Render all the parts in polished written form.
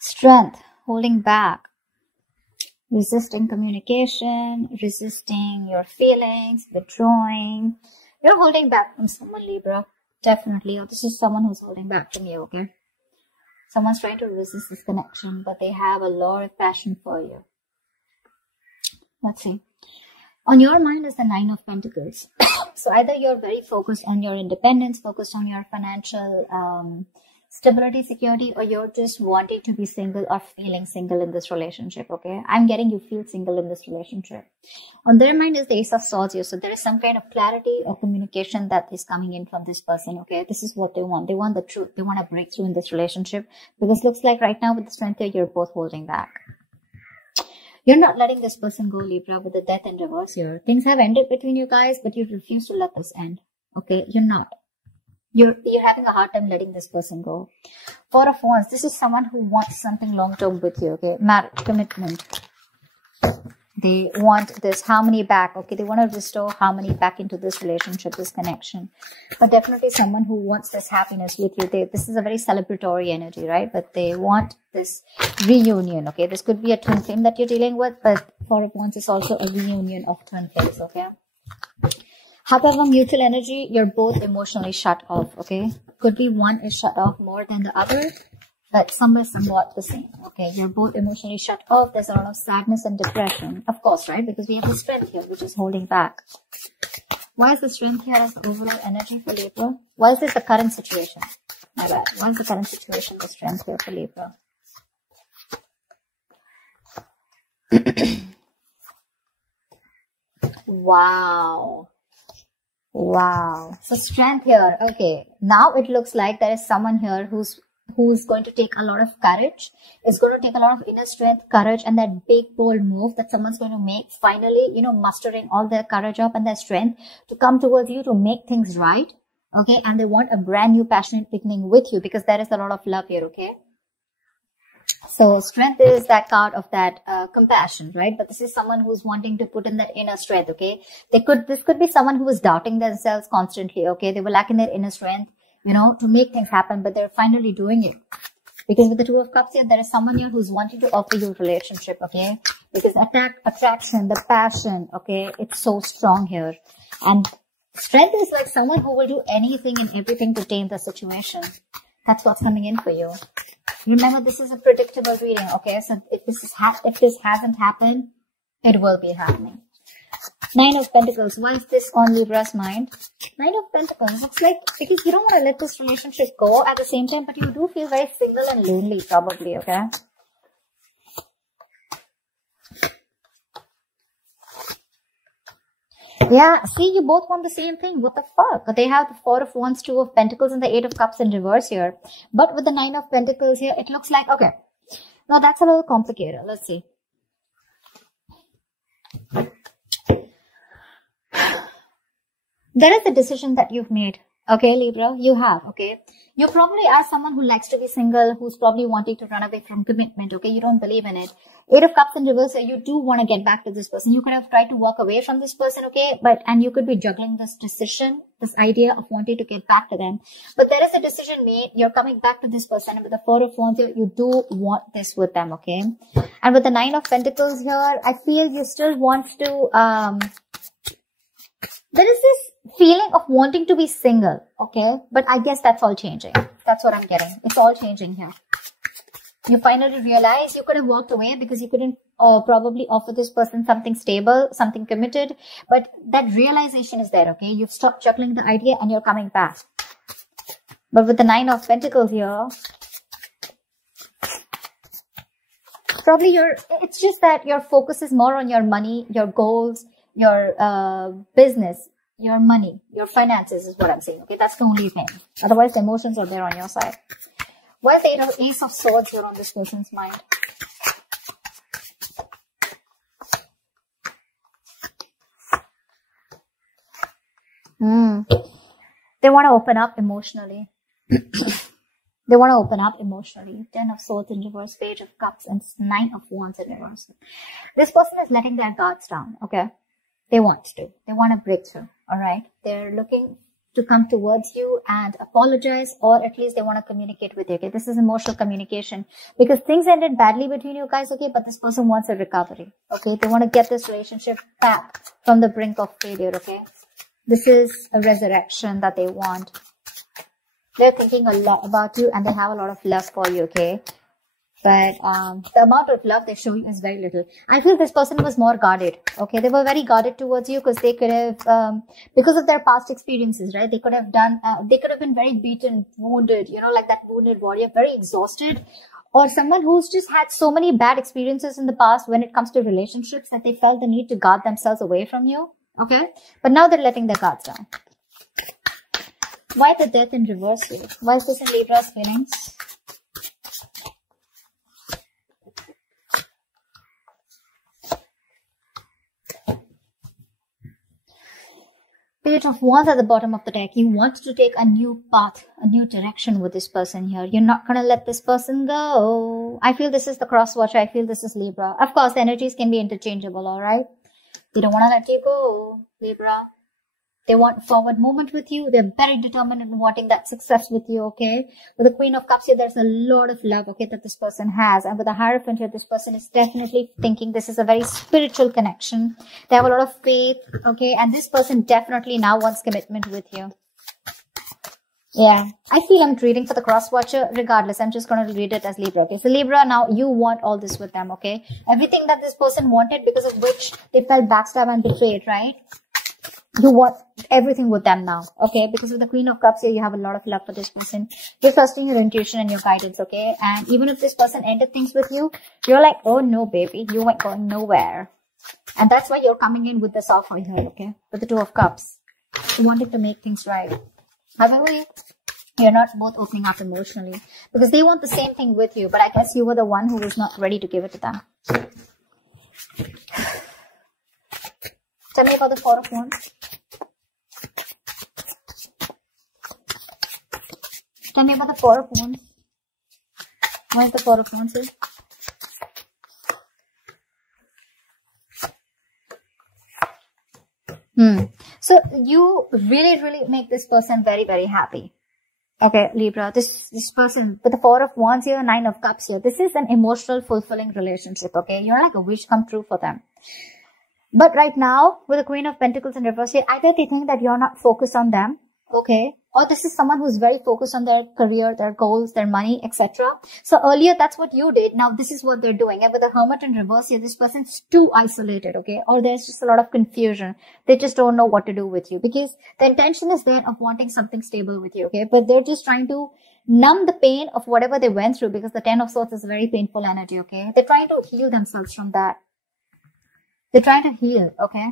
Strength, holding back, resisting communication, resisting your feelings, withdrawing. You're holding back from someone, Libra. Definitely. Or this is someone who's holding back from you, okay? Someone's trying to resist this connection, but they have a lot of passion for you. Let's see. On your mind is the Nine of Pentacles. So either you're very focused on your independence, focused on your financial stability, security, or you're just wanting to be single or feeling single in this relationship, okay? I'm getting you feel single in this relationship. On their mind is the Ace of Swords here. So there is some kind of clarity or communication that is coming in from this person, okay? This is what they want. They want the truth. They want a breakthrough in this relationship. Because it looks like right now with the Strength here, you're both holding back. You're not letting this person go, Libra, with the Death in reverse here. Things have ended between you guys, but you refuse to let this end, okay? You're not. You're having a hard time letting this person go. Four of Wands. This is someone who wants something long-term with you, okay? Marriage, commitment. They want this harmony back, okay? They want to restore harmony back into this relationship, this connection. But definitely someone who wants this happiness with you. This is a very celebratory energy, right? But they want this reunion, okay? This could be a twin flame that you're dealing with, but Four of Wands is also a reunion of twin flames, okay? However, mutual energy, you're both emotionally shut off, okay? Could be one is shut off more than the other, but some is somewhat the same, okay? You're both emotionally shut off. There's a lot of sadness and depression, of course, right? Because we have the Strength here, which is holding back. Why is the Strength here as the overall energy for Libra? Why is this the current situation? My bad. Why is the current situation the Strength here for Libra? Wow. Wow. So Strength here. Okay. Now it looks like there is someone here who's going to take a lot of courage. It's going to take a lot of inner strength, courage, and that big bold move that someone's going to make. Finally, you know, mustering all their courage up and their strength to come towards you to make things right. Okay. And they want a brand new passionate beginning with you because there is a lot of love here. Okay. So Strength is that card of that compassion, right? But this is someone who's wanting to put in that inner strength, okay? This could be someone who is doubting themselves constantly, okay? They were lacking their inner strength, you know, to make things happen, but they're finally doing it. Because with the Two of Cups here, there is someone here who's wanting to offer you a relationship, okay? Because attraction, the passion, okay? It's so strong here. And Strength is like someone who will do anything and everything to tame the situation. That's what's coming in for you. Remember, this is a predictable reading, okay? So if this hasn't happened, it will be happening. Nine of Pentacles. Why is this on Libra's mind? Nine of Pentacles. It's like, because you don't want to let this relationship go at the same time, but you do feel very single and lonely probably, okay? Yeah, see, you both want the same thing. What the fuck? They have the Four of Wands, Two of Pentacles, and the Eight of Cups in reverse here. But with the Nine of Pentacles here, it looks like, okay, now that's a little complicated. Let's see. There is a decision that you've made. Okay, Libra, you have, okay? You probably are someone who likes to be single, who's probably wanting to run away from commitment, okay? You don't believe in it. Eight of Cups in reverse, you do want to get back to this person. You could have tried to walk away from this person, okay? And you could be juggling this decision, this idea of wanting to get back to them. But there is a decision made. You're coming back to this person. And with the Four of Wands, you do want this with them, okay? And with the Nine of Pentacles here, I feel you still want to, there is this feeling of wanting to be single, okay? But I guess that's all changing. That's what I'm getting. It's all changing here. You finally realize you could have walked away because you couldn't probably offer this person something stable, something committed. But that realization is there, okay? You've stopped juggling the idea and you're coming back. But with the Nine of Pentacles here, probably it's just that your focus is more on your money, your goals, your business, your money, your finances is what I'm saying, okay? That's the only thing. Otherwise, the emotions are there on your side. Why is the Ace of Swords here on this person's mind? They want to open up emotionally. They want to open up emotionally. Ten of Swords in reverse, Page of Cups, and Nine of Wands in reverse. This person is letting their guards down, okay? They want to. They want a breakthrough, all right? They're looking to come towards you and apologize, or at least they want to communicate with you. Okay, this is emotional communication because things ended badly between you guys. Okay, but this person wants a recovery. Okay, they want to get this relationship back from the brink of failure. Okay, this is a resurrection that they want. They're thinking a lot about you and they have a lot of love for you. Okay, but the amount of love they show you is very little. I feel this person was more guarded. Okay, they were very guarded towards you because they could have, because of their past experiences, right? They could have done, they could have been very beaten, wounded, you know, like that wounded warrior, very exhausted, or someone who's just had so many bad experiences in the past when it comes to relationships that they felt the need to guard themselves away from you. Okay, but now they're letting their guards down. Why the death in reverse here? Why is this in Libra's feelings? Page of Wands at the bottom of the deck. You want to take a new path, a new direction with this person here. You're not going to let this person go. I feel this is the cross watcher. I feel this is Libra. Of course, the energies can be interchangeable, all right? They don't want to let you go, Libra. They want forward movement with you. They're very determined in wanting that success with you, okay? With the Queen of Cups here, there's a lot of love, okay, that this person has. And with the Hierophant here, this person is definitely thinking this is a very spiritual connection. They have a lot of faith, okay? And this person definitely now wants commitment with you. Yeah, I feel I'm reading for the cross watcher. Regardless, I'm just going to read it as Libra, okay? So Libra, now you want all this with them, okay? Everything that this person wanted because of which they felt backstabbed and betrayed, right? You want everything with them now, okay? Because with the Queen of Cups here, you have a lot of love for this person. You're trusting your intuition and your guidance, okay? And even if this person ended things with you, you're like, oh no, baby, you ain't going nowhere. And that's why you're coming in with the Sulfur here, okay? With the Two of Cups. You wanted to make things right. However, you're not both opening up emotionally because they want the same thing with you, but I guess you were the one who was not ready to give it to them. Tell me about the Four of Wands. Tell me about the Four of Wands. Why is the Four of Wands here? So you really make this person very happy. Okay, Libra, this person with the Four of Wands here, Nine of Cups here, this is an emotional fulfilling relationship, okay? You're like a wish come true for them. But right now, with the Queen of Pentacles in reverse here, either they think that you're not focused on them, okay? Or this is someone who's very focused on their career, their goals, their money, etc. So earlier, that's what you did. Now, this is what they're doing. And with the Hermit in reverse here, this person's too isolated, okay? Or there's just a lot of confusion. They just don't know what to do with you because the intention is there of wanting something stable with you, okay? But they're just trying to numb the pain of whatever they went through because the Ten of Swords is a very painful energy, okay? They're trying to heal themselves from that. They're trying to heal, okay?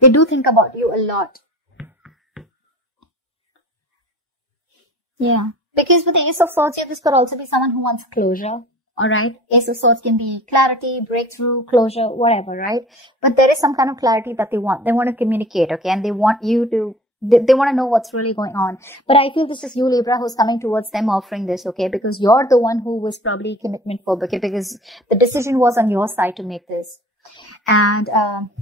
They do think about you a lot. Yeah, because with the Ace of Swords here, this could also be someone who wants closure, alright? Ace of Swords can be clarity, breakthrough, closure, whatever, right? But there is some kind of clarity that they want. They want to communicate, okay? And they want you to, they want to know what's really going on. But I feel this is you, Libra, who's coming towards them offering this, okay? Because you're the one who was probably commitment phobic, okay? Because the decision was on your side to make this. And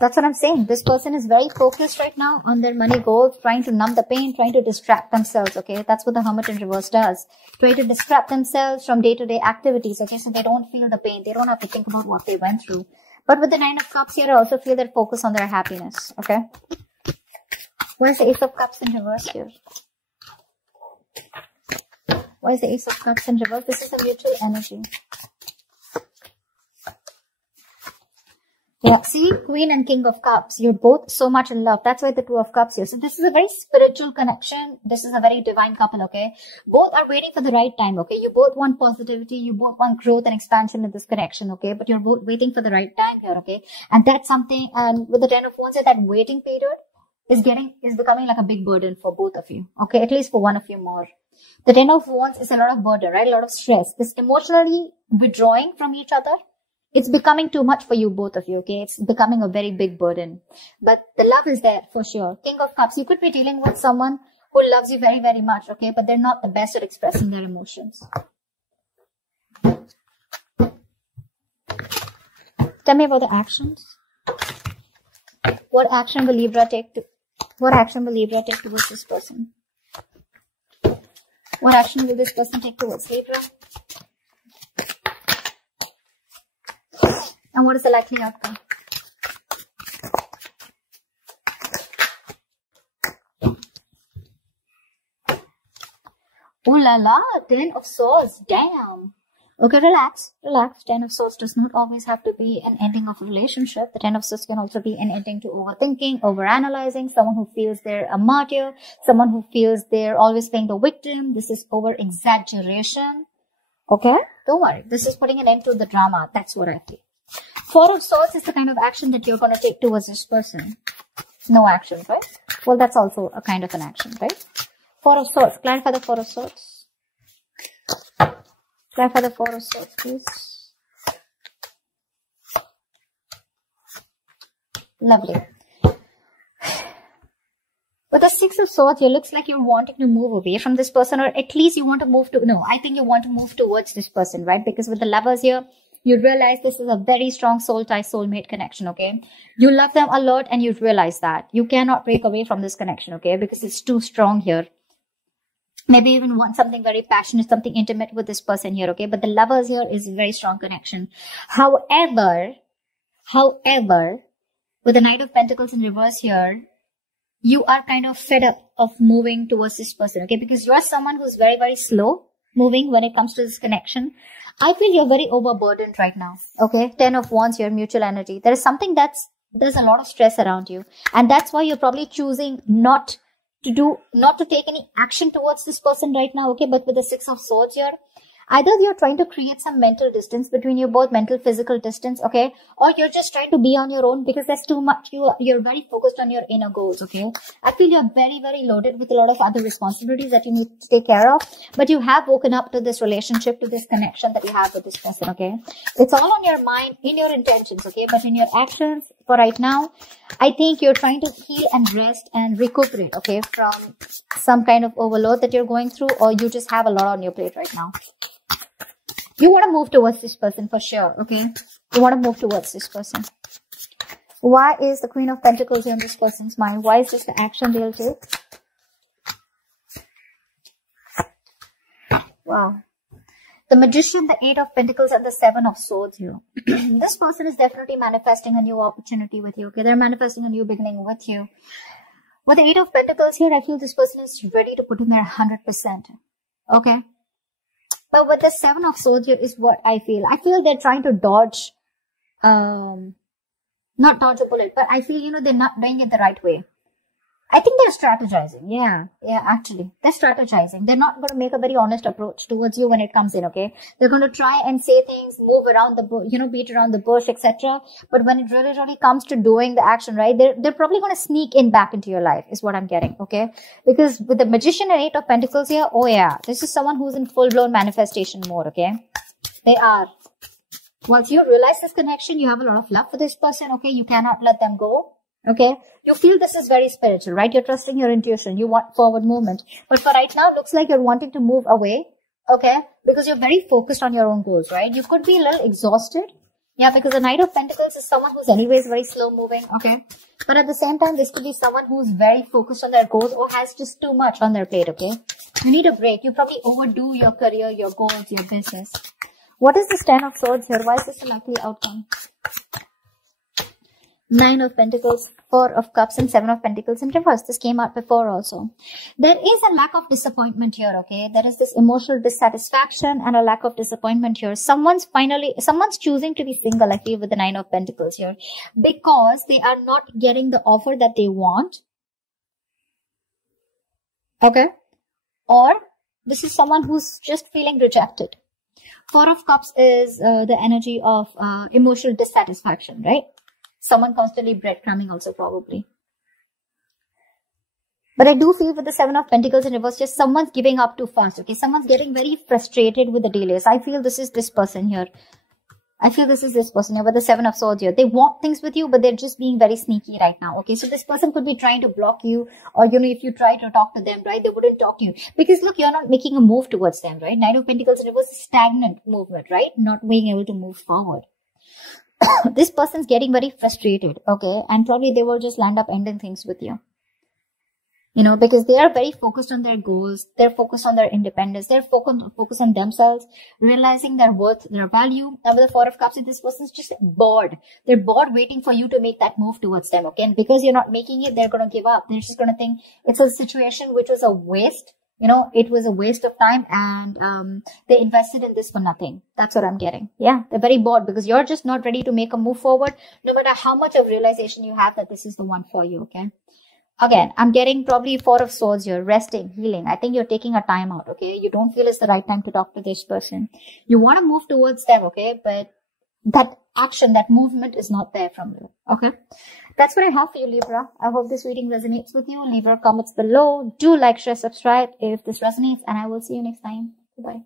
that's what I'm saying. This person is very focused right now on their money goals, trying to numb the pain, trying to distract themselves, okay? That's what the Hermit in reverse does. Try to distract themselves from day-to-day activities, okay? So they don't feel the pain. They don't have to think about what they went through. But with the Nine of Cups here, I also feel their focus on their happiness, okay? Where's the Ace of Cups in reverse here? Why is the Ace of Cups in reverse? This is a mutual energy. Yeah, see, Queen and King of Cups, you're both so much in love. That's why the Two of Cups here. So this is a very spiritual connection. This is a very divine couple, okay? Both are waiting for the right time, okay? You both want positivity. You both want growth and expansion in this connection, okay? But you're both waiting for the right time here, okay? And that's something, with the Ten of Wands, that waiting period is becoming like a big burden for both of you, okay? At least for one of you more. The Ten of Wands is a lot of burden, right? A lot of stress. This emotionally withdrawing from each other. It's becoming too much for you, both of you, okay? It's becoming a very big burden. But the love is there for sure. King of Cups, you could be dealing with someone who loves you very much, okay? But they're not the best at expressing their emotions. Tell me about the actions. What action will Libra take to What action will Libra take towards this person? What action will this person take towards Libra? And what is the likely outcome? Oh la la, 10 of Swords, damn. Okay, relax, relax. 10 of Swords does not always have to be an ending of a relationship. The 10 of Swords can also be an ending to overthinking, overanalyzing, someone who feels they're a martyr, someone who feels they're always playing the victim. This is over-exaggeration. Okay, don't worry. This is putting an end to the drama. That's what I feel. 4 of Swords is the kind of action that you're going to take towards this person. No action, right? Well, that's also a kind of an action, right? 4 of Swords. Clarify the 4 of Swords. Clarify the 4 of Swords, please. Lovely. With the 6 of Swords, it looks like you're wanting to move away from this person, or at least you want to move to, no, I think you want to move towards this person, right? Because with the Lovers here, you realize this is a very strong soul tie, soulmate connection, okay? You love them a lot and you realize that. You cannot break away from this connection, okay? Because it's too strong here. Maybe even want something very passionate, something intimate with this person here, okay? But the Lovers here is a very strong connection. However, with the Knight of Pentacles in reverse here, you are kind of fed up of moving towards this person, okay? Because you're someone who's very, very slow moving when it comes to this connection. I feel you're very overburdened right now, okay? 10 of Wands, your mutual energy. There is something there's a lot of stress around you. And that's why you're probably choosing not to take any action towards this person right now, okay? But with the 6 of Swords here, either you're trying to create some mental distance between you both, mental, physical distance, okay? Or you're just trying to be on your own because there's too much, you're very focused on your inner goals, okay? I feel you're very, very loaded with a lot of other responsibilities that you need to take care of, but you have woken up to this relationship, to this connection that you have with this person, okay? It's all on your mind, in your intentions, okay? But in your actions, for right now, I think you're trying to heal and rest and recuperate, okay? From some kind of overload that you're going through, or you just have a lot on your plate right now. You want to move towards this person for sure, okay? You want to move towards this person. Why is the Queen of Pentacles in this person's mind? Why is this the action they'll take? Wow. The Magician, the 8 of Pentacles, and the 7 of Swords here. This person is definitely manifesting a new opportunity with you, okay? They're manifesting a new beginning with you. With the 8 of Pentacles here, I feel this person is ready to put in their 100%, okay? But with the 7 of Swords here is what I feel. I feel they're trying to dodge, not dodge a bullet, but I feel, they're not doing it the right way. I think they're strategizing. Yeah, actually. They're strategizing. They're not going to make a very honest approach towards you when it comes in, okay? They're going to try and say things, move around the bush, beat around the bush, etc. But when it really, really comes to doing the action, right, they're probably going to sneak in back into your life, is what I'm getting, okay? Because with the Magician and 8 of Pentacles here, oh yeah, this is someone who's in full-blown manifestation mode, okay? They are. Once you realize this connection, you have a lot of love for this person, okay? You cannot let them go. Okay, you feel this is very spiritual, right? You're trusting your intuition. You want forward movement. But for right now, it looks like you're wanting to move away, okay? Because you're very focused on your own goals, right? You could be a little exhausted. Yeah, because the Knight of Pentacles is someone who's anyways very slow moving, okay? But at the same time, this could be someone who's very focused on their goals or has just too much on their plate, okay? You need a break. You probably overdo your career, your goals, your business. What is this 10 of Swords here? Why is this a likely outcome? 9 of Pentacles, 4 of Cups, and 7 of Pentacles in reverse. This came out before also. There is a lack of disappointment here, okay? There is this emotional dissatisfaction and a lack of disappointment here. Someone's choosing to be single, I feel, with the 9 of Pentacles here. Because they are not getting the offer that they want. Okay? Or this is someone who's just feeling rejected. 4 of Cups is the energy of emotional dissatisfaction, right? Someone constantly breadcrumbing also probably. But I do feel with the 7 of Pentacles in reverse, just someone's giving up too fast, okay? Someone's getting very frustrated with the delays. I feel this is this person here. I feel this is this person here with the 7 of Swords here. They want things with you, but they're just being very sneaky right now, okay? So this person could be trying to block you, or, if you try to talk to them, right, they wouldn't talk to you. Because, look, you're not making a move towards them, right? 9 of Pentacles in reverse is stagnant movement, right? Not being able to move forward. This person's getting very frustrated, okay? And probably they will just land up ending things with you. You know, because they are very focused on their goals. They're focused on their independence. They're focused on themselves, realizing their worth, their value. And with the Four of Cups, this person's just bored. They're bored waiting for you to make that move towards them, okay? And because you're not making it, they're going to give up. They're just going to think it's a situation which was a waste. You know, it was a waste of time, and they invested in this for nothing. That's what I'm getting. Yeah, they're very bored because you're just not ready to make a move forward, no matter how much of realization you have that this is the one for you, okay? Again, I'm getting probably Four of Swords here, resting, healing. I think you're taking a time out, okay? You don't feel it's the right time to talk to this person. You want to move towards them, okay? But that action, that movement is not there from you, okay? That's what I have for you, Libra. I hope this reading resonates with you. Leave your comments below. Do like, share, subscribe if this resonates, and I will see you next time. Bye.